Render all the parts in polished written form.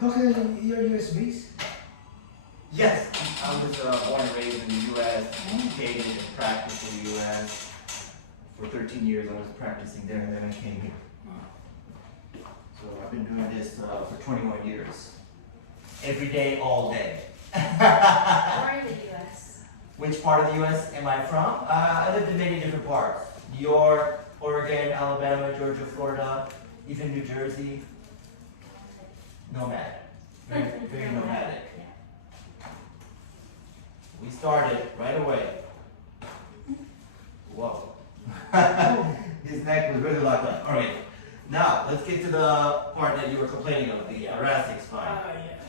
Okay, you're US based? Yes, I was born and raised in the U.S., educated and practiced in the U.S. For 13 years I was practicing there, and then I came here. So I've been doing this for 21 years. Every day, all day. Or in the US. Which part of the U.S. am I from? I lived in many different parts. New York, Oregon, Alabama, Georgia, Florida, even New Jersey. Nomad. Very nomadic. We started right away. Whoa. His neck was really locked up. All right. Now, let's get to the part that you were complaining of, the thoracic spine. Yeah.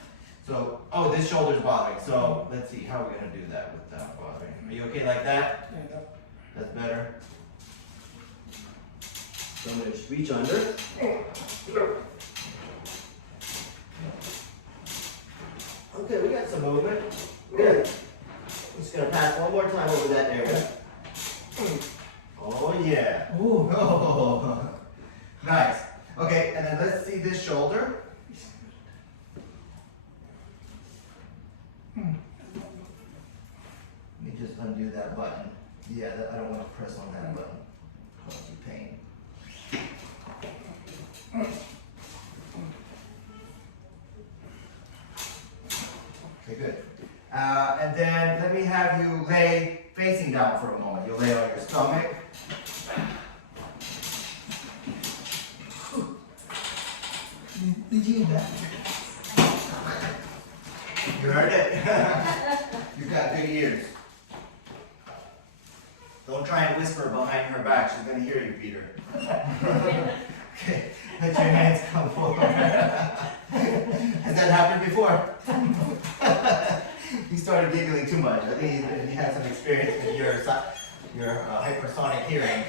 So, this shoulder's bothering. So, let's see, how are we going to do that without bothering? Are you okay like that? Yeah. That's better. So, I'm going to just reach under. Okay, we got some movement. Good. I'm just going to pass one more time over that area. Oh, yeah. Ooh. Oh, nice. Okay, and then let's see this shoulder. Let me just undo that button. Yeah, I don't want to press on that button. Cause you pain. Okay, good. And then let me have you lay facing down for a moment. You'll lay on your stomach. Did you eat that? You heard it? You've got good ears. Don't try and whisper behind her back. She's going to hear you, Peter. Okay, let your hands come forward. Has that happened before? He started giggling too much. I think he had some experience with your hypersonic hearing.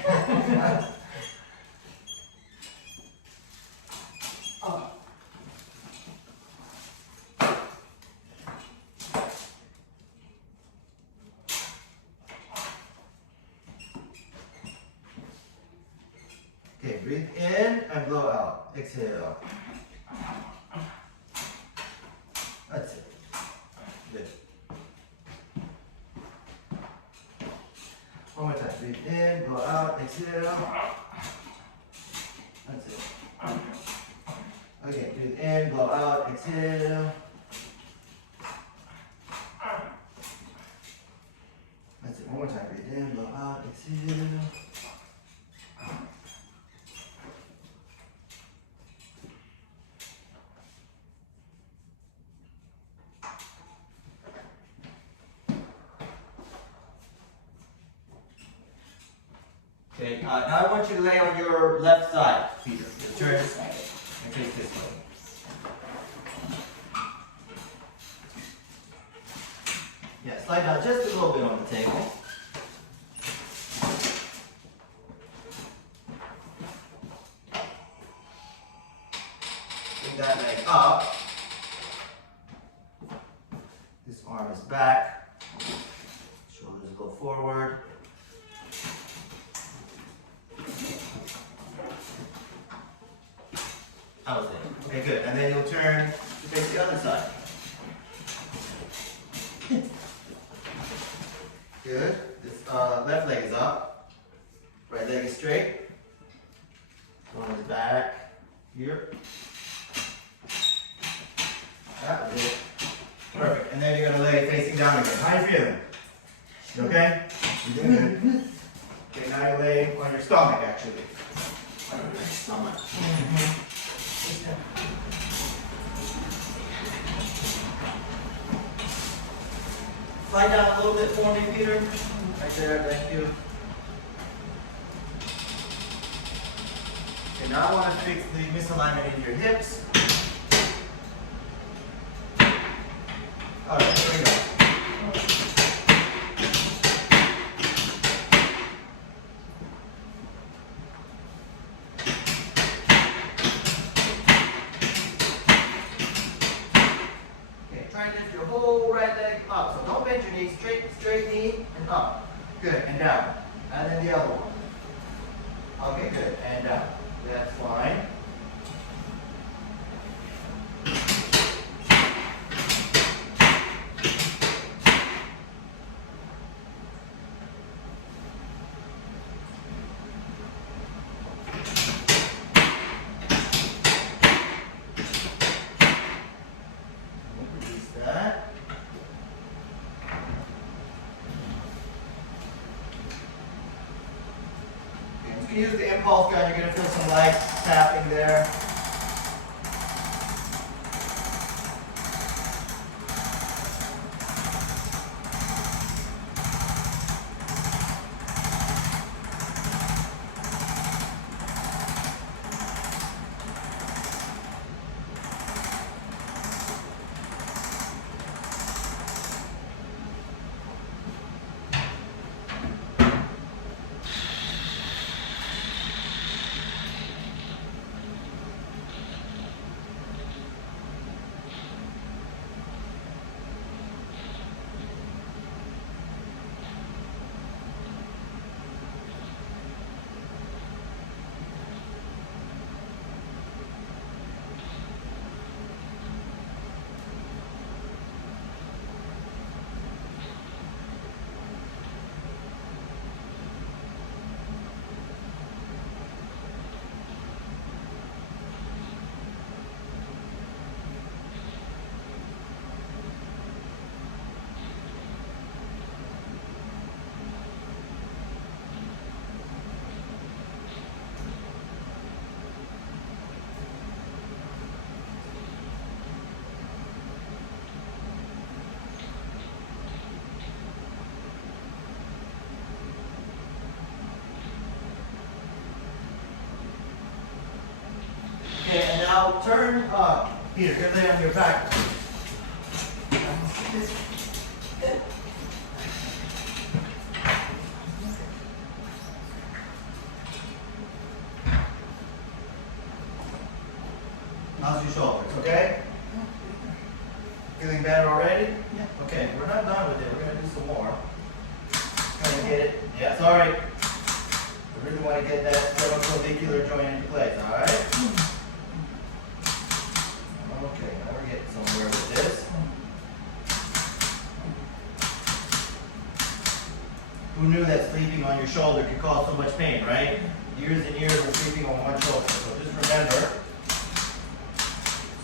Okay, breathe in and blow out. Exhale. That's it. Good. One more time. Breathe in, blow out, exhale. That's it. Okay, breathe in, blow out, exhale. That's it. One more time. Breathe in, blow out, exhale. Okay, now I want you to lay on your left side, Peter. Turn and face this way. Yeah, slide down just a little bit on the table. Bring that leg up. This arm is back. Shoulders go forward. That was it. Okay, good. And then you'll turn to face the other side. Good. This left leg is up. Right leg is straight. One is back. Here. That was it. Perfect. And then you're going to lay facing down again. How are you feeling? You okay? You doing good? Okay, now you lay on your stomach, actually. On your stomach. Slide down a little bit for me, Peter. Right there, thank you. Okay, now I want to fix the misalignment in your hips. All right, here we go. Try and lift your whole right leg up. So don't bend your knees, straight knee and up. Good, and down. And then the other one. Okay, good, and down. That's fine. can use the impulse gun. You're going to feel some light tapping there. Okay, and now turn up. Peter, you're laying on your back. How's your shoulders, okay? Feeling better already? Yeah. Okay, we're not done with it. We're going to do some more. Trying to get it. Yeah, sorry. We really want to get that sternoclavicular joint into place, alright? Okay, now we're getting somewhere with this. Who knew that sleeping on your shoulder could cause so much pain, right? Years and years of sleeping on one shoulder. So just remember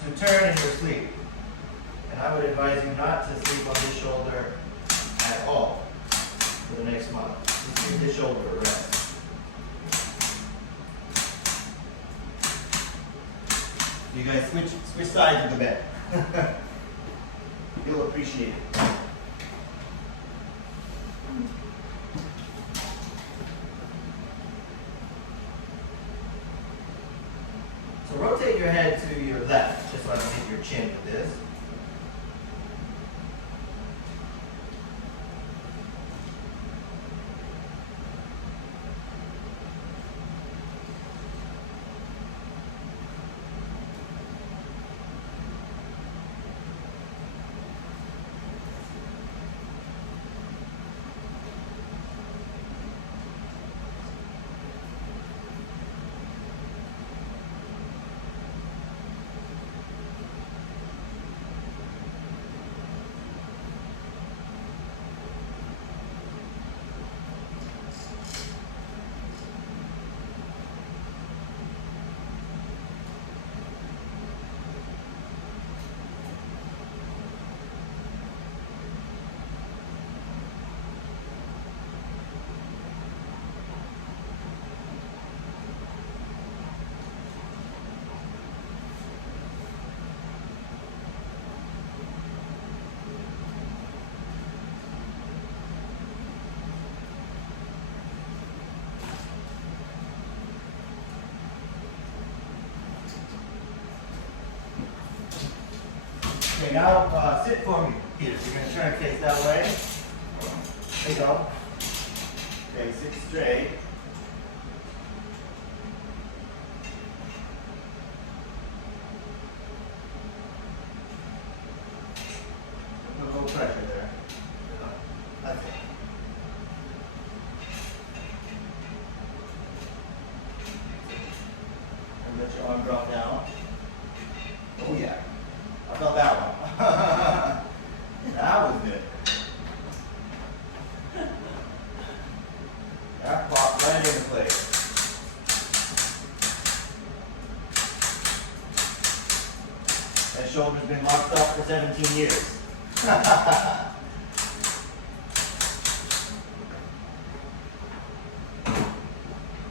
to turn in your sleep. And I would advise you not to sleep on this shoulder at all for the next month. Just give this shoulder a rest. You guys switch sides of the bed. You'll appreciate it. So rotate your head to your left, just so I can hit your chin with this. Okay, now sit for me, Peter. So you're going to turn and face that way. There you go. Okay, sit straight. No pressure there. That's it. And let your arm drop down. Oh yeah. I felt that one. That was good. That popped right into place. That shoulder's been locked up for 17 years.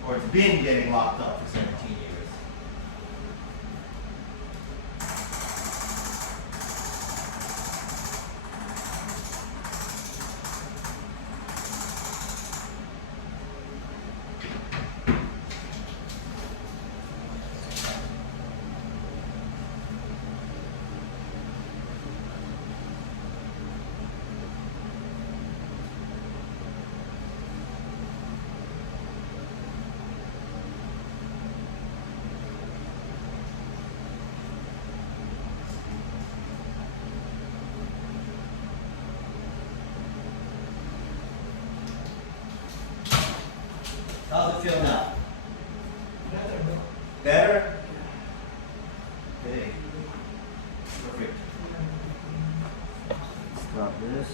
Or or it's been getting locked up for 17 years. How's it feel now? Better, bro. Better? Okay. Perfect. Stop this.